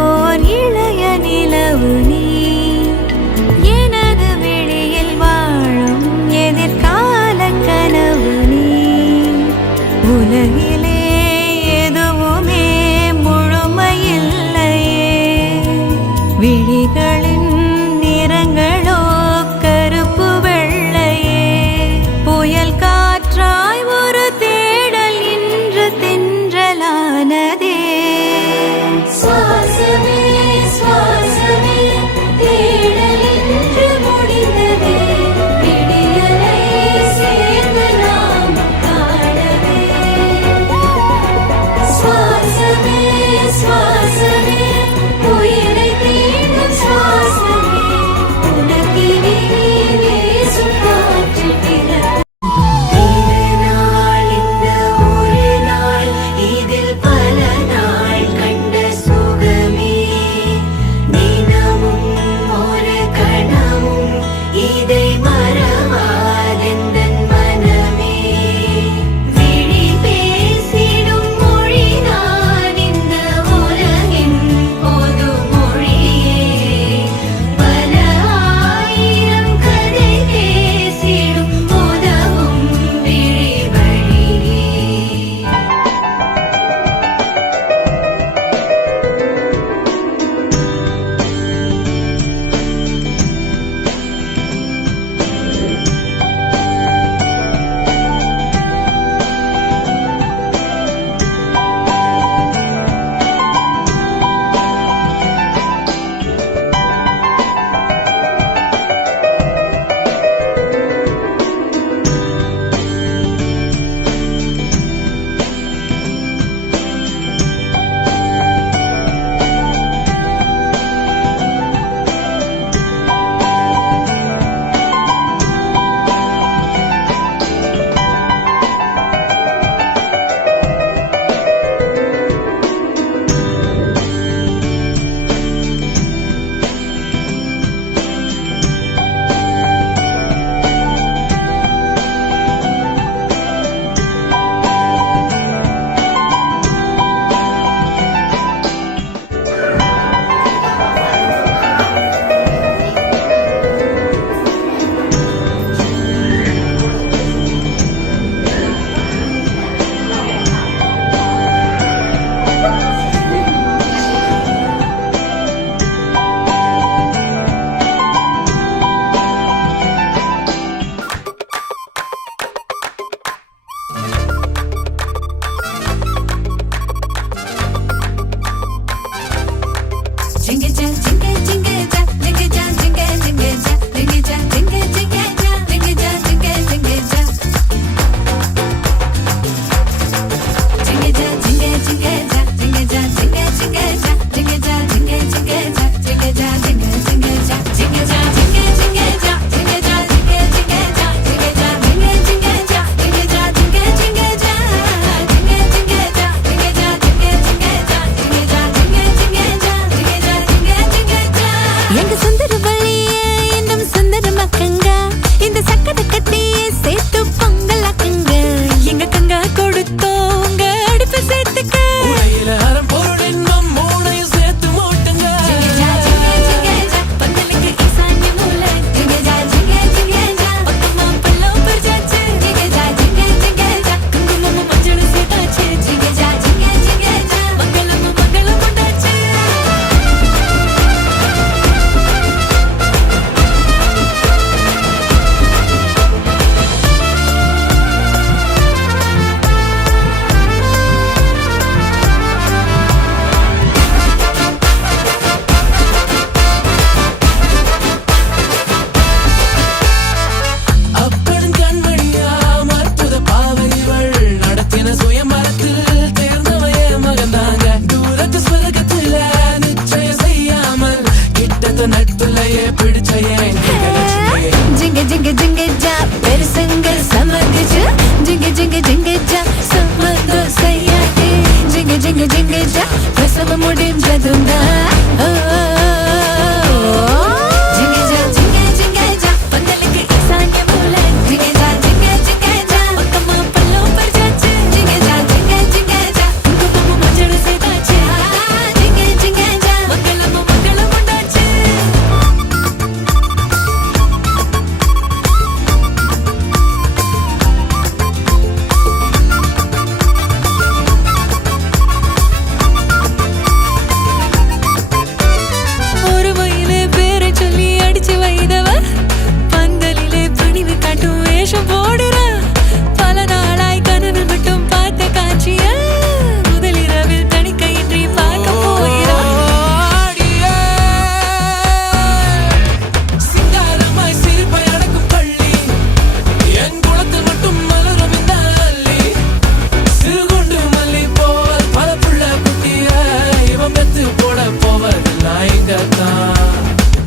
ஓர் இளைய நிலவு நீ எனது வெளியில் வாழும் எதிர்கால கனவு நீ உலகிலே எதுவுமே முழுமையில்லையே விழிகளின் நிறங்களோ கருப்பு வெள்ளையே புயல் காற்றாய் ஒரு தேடல் இன்று தென்றலானதே சுவாசமே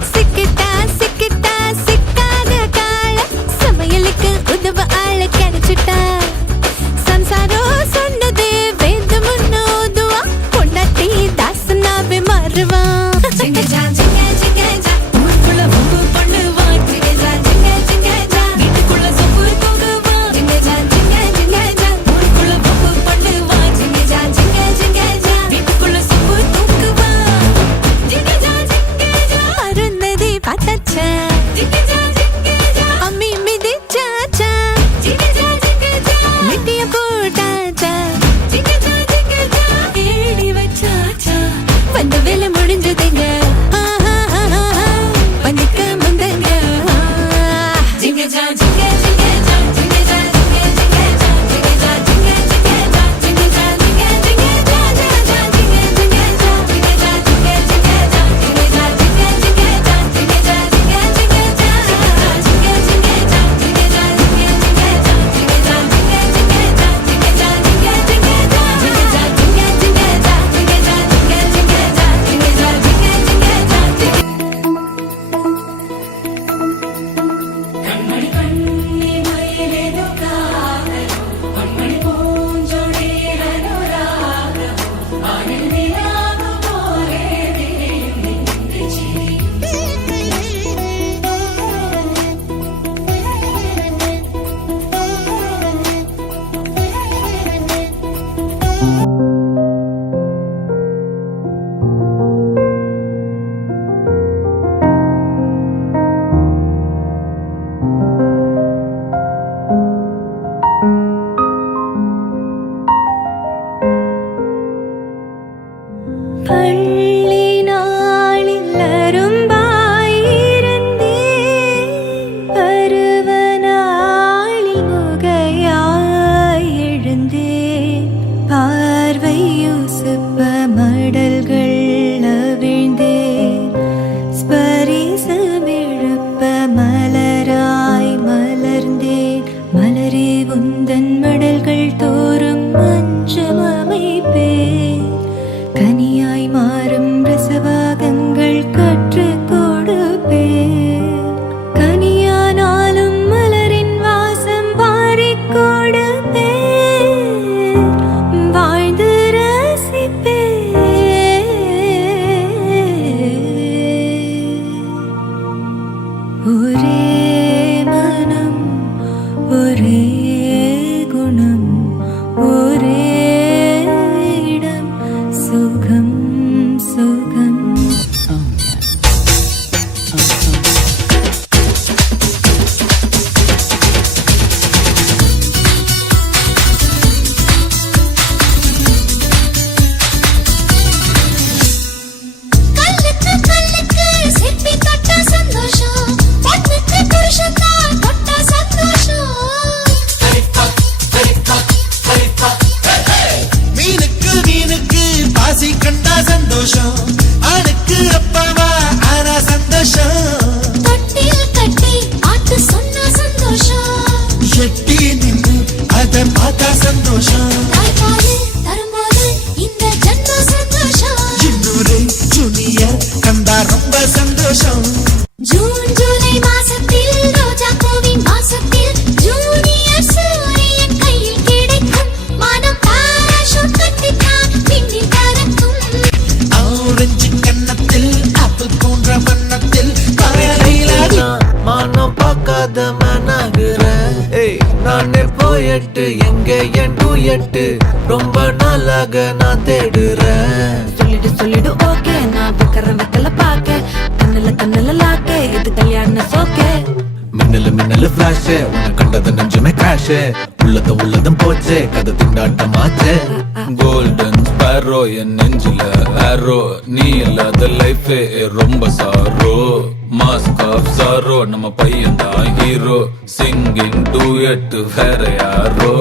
சிக்கிட்டா சிக்கிட்டா சிக்காத கால சமையலுக்கு உதவ ஆள கிடைச்சிட்டா சம்சாரம் சொன்னதே வேந்து முன்னோதுவா பொண்டாட்டி தாசனாவே மாறுவா பள்ளி நாளில் அரும்பாயிருந்தே பருவ நாளில் முகையாய் எழுந்தே பார்வை யூசுப்ப மடல்கள் அவிழ்ந்தே ஸ்பரிசமிழுப்ப மலராய் மலர்ந்தேன் மலரே உந்தன் மடல்கள் தோறும் மஞ்சம் அமைப்பேன் கனியாய் மாறும் ரசவாகங்கள் கற்றுக் கொடுப்பேன் கனியானாலும் மலரின் வாசம் வாரிக் கொடுப்பேன் வாழ்ந்து ரசிப்பேன் ஒரே மனம் ஒரே குணம் ஒரே இடம் சுகம் சுகம் கல்லுக்கு கல்லுக்கு சிற்பி தொட்டா சந்தோஷம் பொண்ணுக்கு புருஷன்தான் தொட்டா சந்தோஷம் மீனுக்கு மீனுக்கு பாசி கண்டா சந்தோஷம் ஆணுக்கு அப்பாவா ஆனா சந்தோஷம் தொட்டில் கட்டி பாட்டு சொன்னா சந்தோஷம் எட்டி நின்னு அத பார்த்தா சந்தோஷம் தாய்ப்பாலு தரும்போது இந்த ஜன்மம் சந்தோஷம் இன்னொரு ஜூனியர் கண்டா ரொம்ப சந்தோஷம் ஜூன் ஜூலை மாசத்தில் ரோஜா பூவின் மாசத்தில் ஜூனியர் சூரியன் கையில் கிடைக்கும் மானம் பாராசூட் கட்டித்தான் விண்ணில் பறக்கும் ஆரஞ்சு கன்னத்தில் ஆப்பிள் போன்ற வண்ணத்தில் மானம் பார்க்காத மனாகுற நானே போயிட்டு எங்க என் டூயட்டு ரொம்ப நாளாக நான் தேடுறேன் சொல்லிடு ஓகே நான் வைக்கல பாக்க கண்ணுல லாக்கே இது கல்யாண சோக்கே மின்னலு ஃபிளாஷ் உன்னை கண்டது நெஞ்சுமே கிராஷ் உள்ளதும் போச்சே கதை திண்டாட்டமாச்சே கோல்டன் ஸ்பேரோ என் நெஞ்சில ஆரோ நீ இல்லாத லைஃபே ரொம்ப சாரோ மாஸ்க் ஆஃப் சாரோ நம்ம பையன் தான் ஹீரோ சிங்கிங் டூயட் வேற யாரோ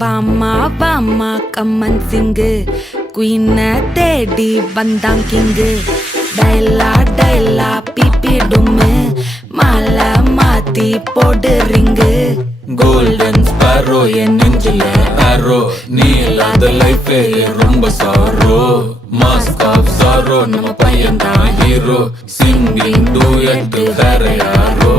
வாமா கம்மன் சிங்கு குயின தேடி வந்தான் கிங்கு டைலா பிபி டும்மு மாலை மாத்தி போடு ரிங்கு கோல்டன் ஸ்பாரோ என் நெஞ்சில ஆரோ நீ இல்லாத லைஃபே ரொம்ப சாரோ மாஸ்க் ஆஃப் சாரோ நம்ம பையன் தான் ஹீரோ சிங்கிங் டூயட் வேற யாரோ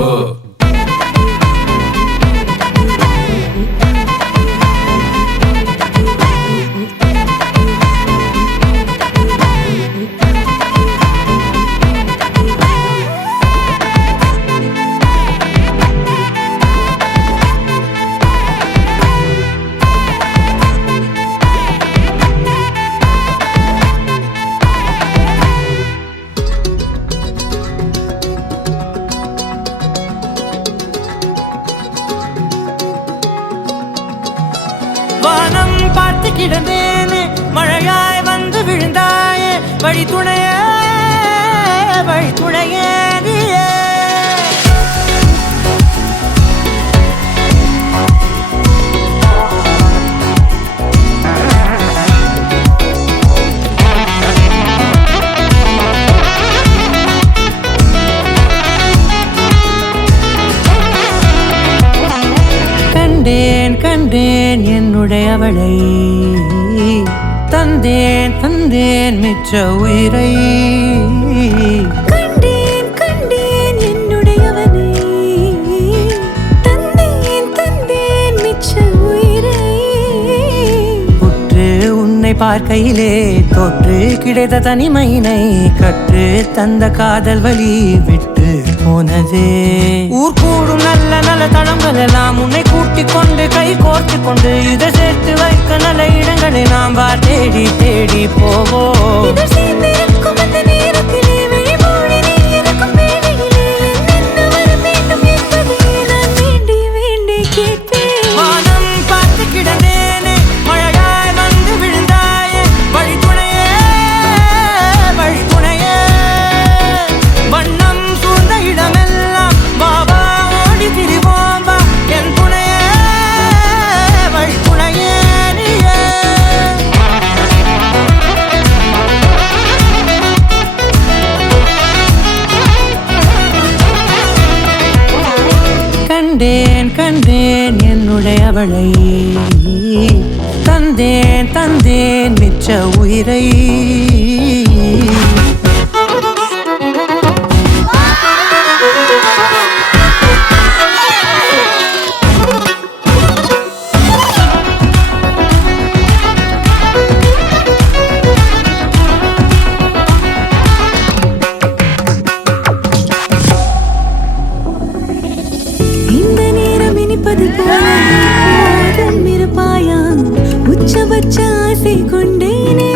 வானம் பார்த்து கிடந்தேனே மழையாய் வந்து விழுந்தாயே வழி துணையே நீயே கண்டேன் என்னுடையவளை தந்தேன் மிச்ச உயிரை கண்டேன் என்னுடையவனை தந்தேன் மிச்ச உயிரை உற்று உன்னை பார்க்கையிலே தொற்று கிடைத்த தனிமையினை கற்று தந்த காதல் வழி விட்டு போனதே ஊர் கூடும் நல்ல நல்ல தளங்கள் எல்லாம் உன்னை கூட்டிக் கொண்டு கை கோர்த்து கொண்டு இதை சேர்த்து வைக்க நல்ல இடங்களை நாம் தேடி போவோம் இதழ் சேர்ந்திருக்கும் அந்த நேரத்திலே விழிமூடி நீ இருக்கும் வேளையிலே என்ன வர வேண்டும் என்பதை நான் வேண்டி கேட்பேன் வானம் பார்த்து கிடந்தேனே மழையாய் வந்து விழுந்தாயே வழி துணையே வண்ணம் சூழ்ந்த இடமெல்லாம் பாபா ஓடி திரிவோம் வா என் துணையே வழி துணையே நீயே கண்டேன் என்னுடையவளை தந்தேன் மிச்ச உயிரை இந்த நேரம் இனிப்பது போதும் இருப்பாயா உச்சபட்ச ஆசை கொண்டேனே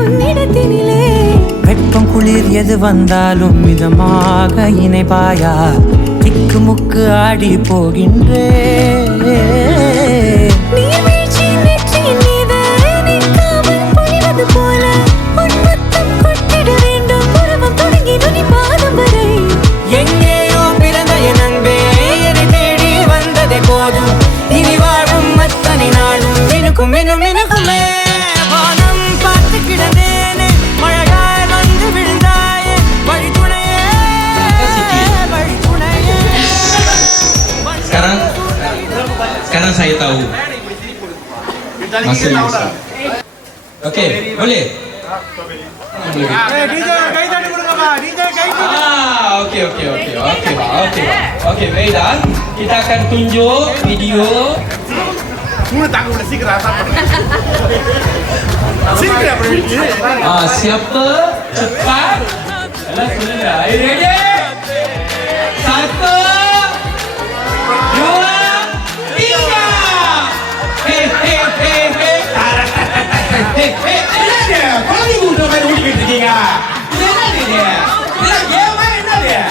உன்னிடத்தினிலே வெப்பம் குளிர் எது வந்தாலும் மிதமாக இணைப்பாயா திக்கு முக்கு ஆடி போகின்றே நீர்வீழ்ச்சியின் நெற்றியின் மீது நிற்காமல் பொழிவது போல உன் முத்தம் கொட்டிட வேண்டும் பருவம் தொடங்கி நுனி பாதம் வரை எங்கேயோ பிறந்த என் அன்பே என்னை தேடி வந்ததே போதும் இனி வாழும் அத்தனை நாளும் மினுக்குமே வானம் பார்த்து கிடந்தேனே மழையாய் வந்து விழுந்தாயே வழி துணையே Sekarang saya tahu masa Musa. Okey, boleh? Okey, baiklah. Kita akan tunjuk video. Siapa cepat? Sudah. Ready? 1, 2, 3. என்ன dia? Kau ni budak main udik gitu kan? என்ன dia? Dia game main என்ன dia?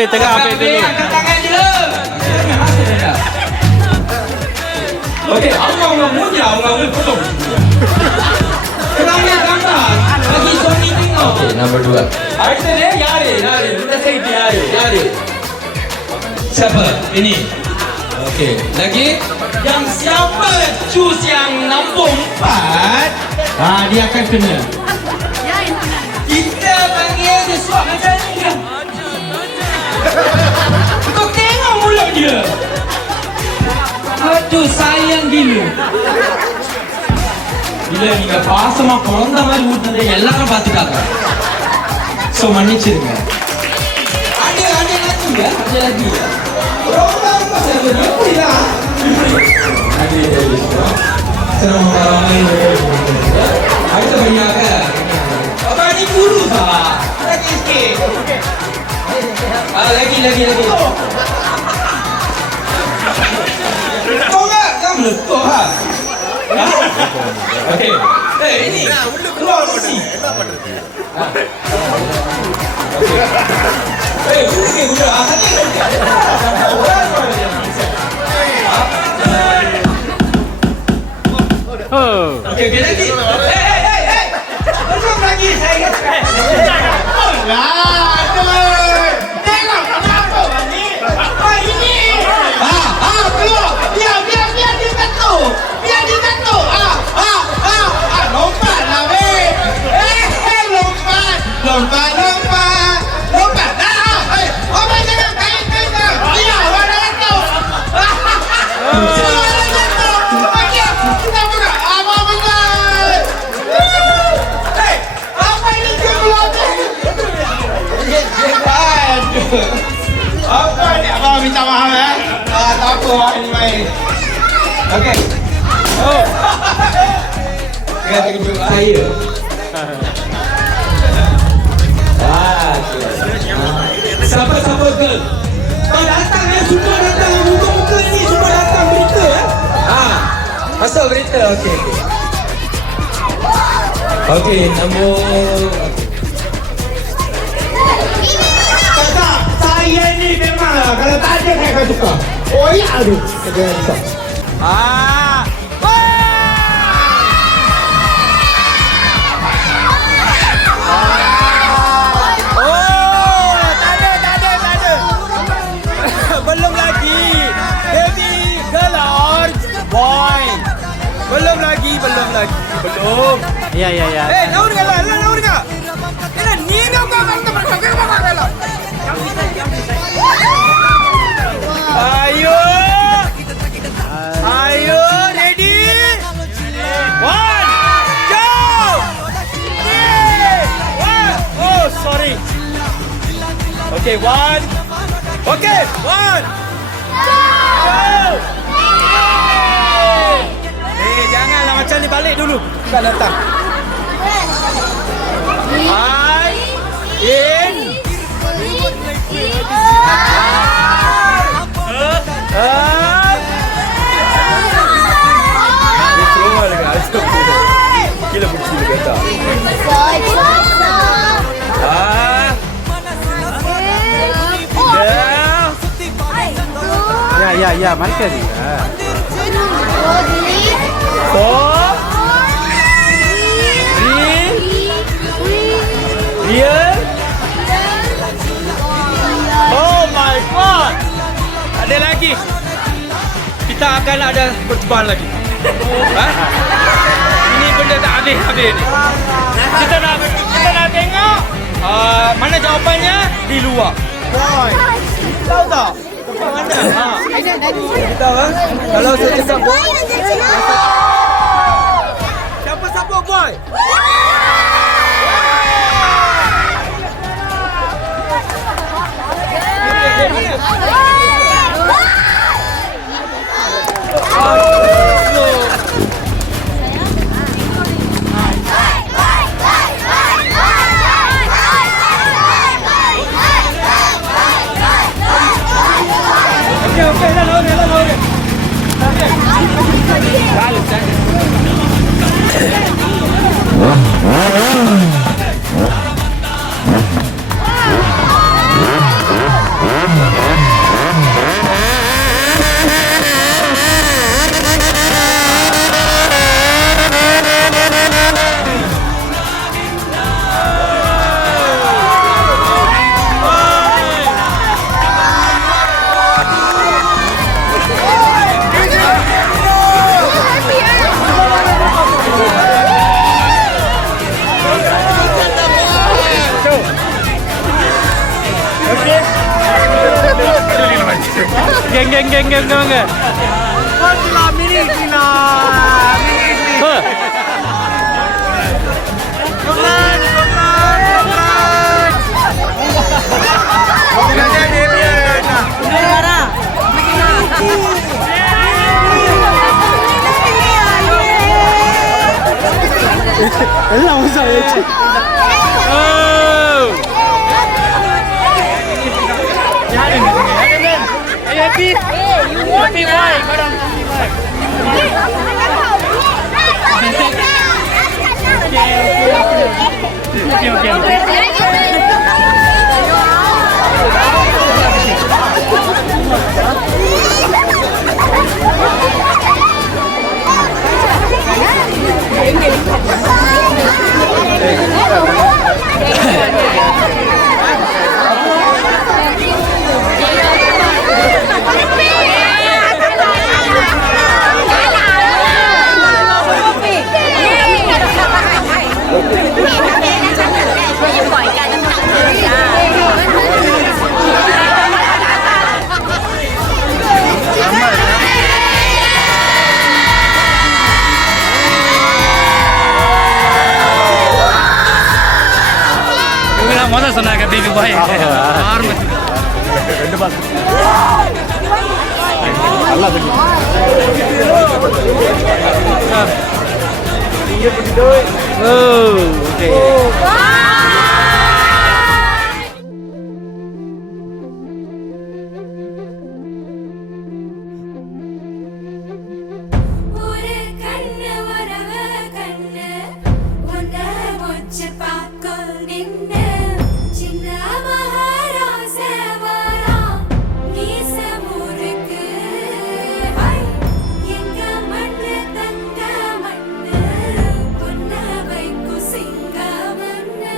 Tengah apa itu? Angkat tangan je. Okey, orang muda, orang potong. Kenapa gambar? Bagi Sony tengok. Okey, nombor 2. அடுத்து யாரு? இந்த side யாரு? Siapa? Ini. Okey, lagi Yang siapa choose yang nombor 4, dia akan kena. Kita panggil dia suap macam ni kan. Kau tengok mulut dia. Aduh, sayang gila. இல்ல நீங்க பாசமா குழந்தை மாதிரி ஊட்டினதை எல்லாரும் பார்த்துட்டாங்க. ஸோ மன்னிச்சிருங்க. அடே லக்கிங்க, அடே லக்கிங்க. ரொம்ப சரி, எப்படிலாம் அடே சிரமம் அடுத்தபடியாக அப்பா நீ kurta lagi kau nggak kamu letup ha. Okey. Ini keluar sini. Okey, budak. Okey, lagi. Belum lagi saya. Lah, tengok apa ni? Apa ini? Keluar. Biar dia jatuh. Biar dia jatuh. Lompat lah weh. Lompat dah. Abang jangan kain dah. Biar awak dah jatuh. Kita buka. Abang benar. Apa ini dia melompat? Apa ni? Abang minta maaf tak apa ni main. Okey. Kita tunjuk saya. Siapa girl? Kau datang semua datang. Muka-muka ni semua datang berita masuk berita. Okey. Okey, nombor tak, saya ni memang kalau tak ada saya akan tukar. Oh ya, aduh. Jangan risau. Belum lagi. Baby, girl or boy? Belum lagi. Belum. Ya. Naur enggak? Ini ni kau. Ayo, ready? 1, 2, 3. Oh, sorry. Okay, 1. Okay, 1, 2. Janganlah macam ni, balik dulu. Tak datang. Hai. In. Gila bersih dia kata. Ya, marca ni. 4, 3, real. Oh my god. Ada lagi. Kita akan ada percubaan lagi. Ini benda tak habis-habis ni. Kita nak tengok mana jawapannya di luar. Boy. Tahu tak? Mana? Kita kalau saya cakap boy. Siapa support boy? Okay, dah lawan. Balik. இங்க வாங்க. Mini இட்லினா. எல்லாம் உசாச்சு. Happy boy, madam. மொதல் சொன்னாங்க baby boy ரெண்டு pass ஒரு கண்ணு வரவ கண்ணு உன்ன முச்சு பார்க்கும் நின்னு சின்ன மகாராசவரா நீச முறுக்கு எங்க மண்ணு தங்க மண்ணு பொன்ன வைக்கு சிங்க மண்ணு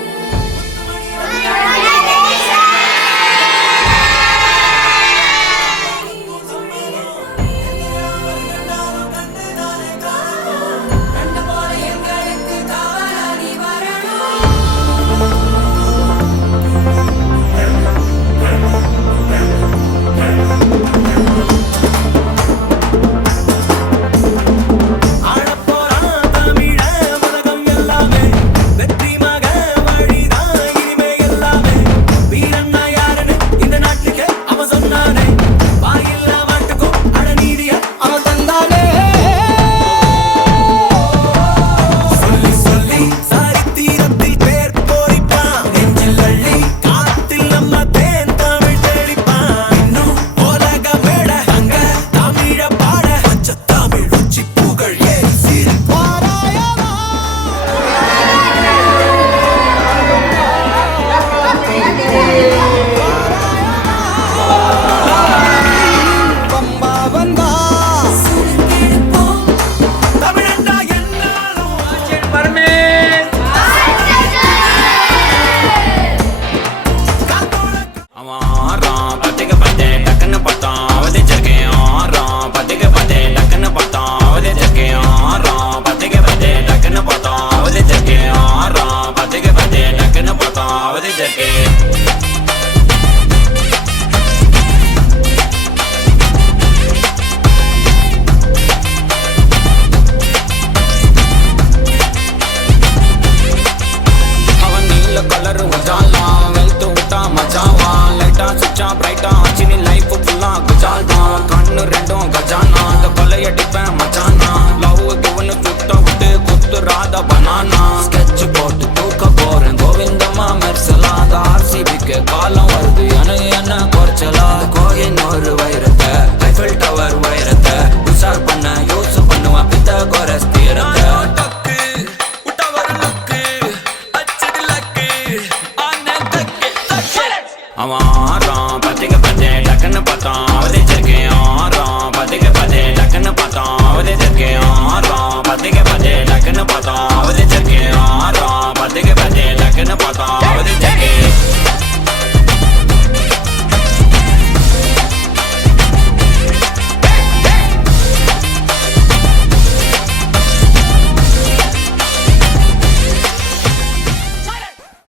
கண்ணு ரெண்டும் கஜானா கொலையடிப்பேன் மச்சானா லவ் கிவனு சுத்த விட்டு குத்துறாத பனானா